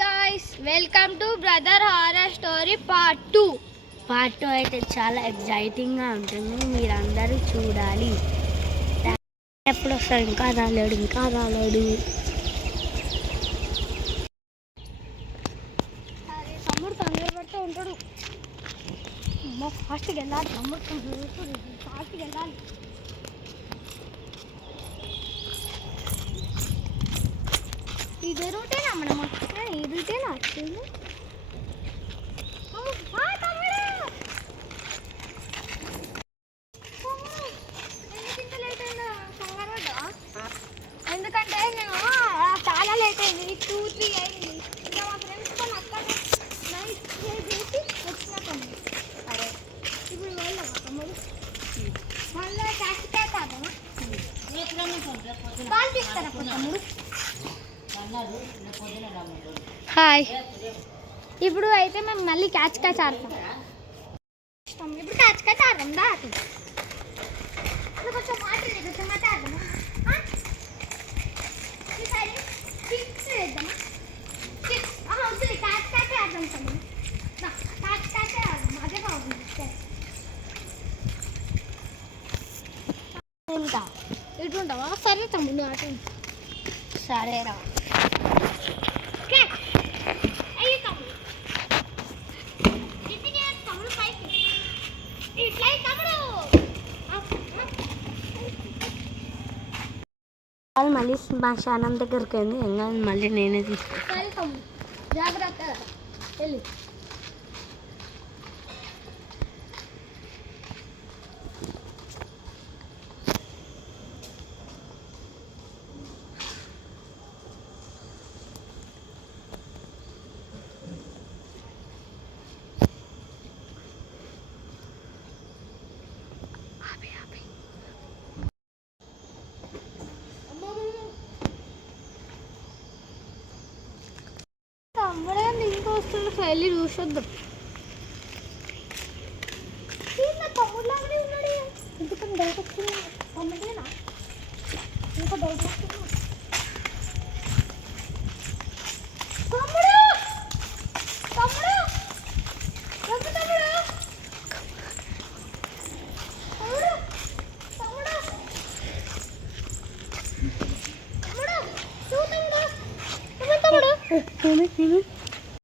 Guys welcome to brother horror story part 2. Part 2 అయితే చాలా ఎగ్జైటింగ్గా ఉంటుంది, మీరందరూ చూడాలి. ఎప్పుడు వస్తారు? ఇంకా రాలేడు. తమ్ముడు తొందర పెడుతూ ఉంటాడు. ఫాస్ట్గా వెళ్ళాలి. ఫాస్ట్గా వెళ్ళాలి. ఇదే రూటేనా మనం వచ్చిన? ఈ రూటేనా వచ్చింది? ఎందుకంటే నేను చాలా లేట్ అయింది, 2-3 అయింది. ఇంకా మా ఫ్రెండ్స్ కొన్ని అక్కడ నైట్ స్టే చేసి వచ్చినాకండి. అరే ఇప్పుడు వెళ్ళామా తమ్ముడు? మళ్ళీ ట్యాక్సీ కాదమ్మా కాల్ తీస్తారా తమ్ముడు? హాయ్. ఇప్పుడు అయితే మేము మళ్ళీ క్యాచ్ ఆడతాం. ఇప్పుడు క్యాచ్ ఆడదాం దా. కొంచెం మాట్లాడదామా? క్యాచ్ ఆడదాం తమ్ముడు. క్యాచ్ ఆడదాం, అదే బాగుంది. ఉంటా ఇటు ఉంటావా? సరే తమ్ముడు అటు. సరేరా. మళ్ళీ శ్మశానం దగ్గరికి వెళ్ళి ఇంకా మళ్ళీ నేనే తీసుకుంటాను. జాగ్రత్త వెళ్ళి. తమ్ముడే ఇంకో వస్తుంది, వెళ్ళి చూసొద్దాం. తమ్ముడులాగానే ఉన్నాడు. ఎందుకని డౌట్ వస్తుంది? తమ్ముడేనా? ఇంకా డౌట్ వస్తుంది.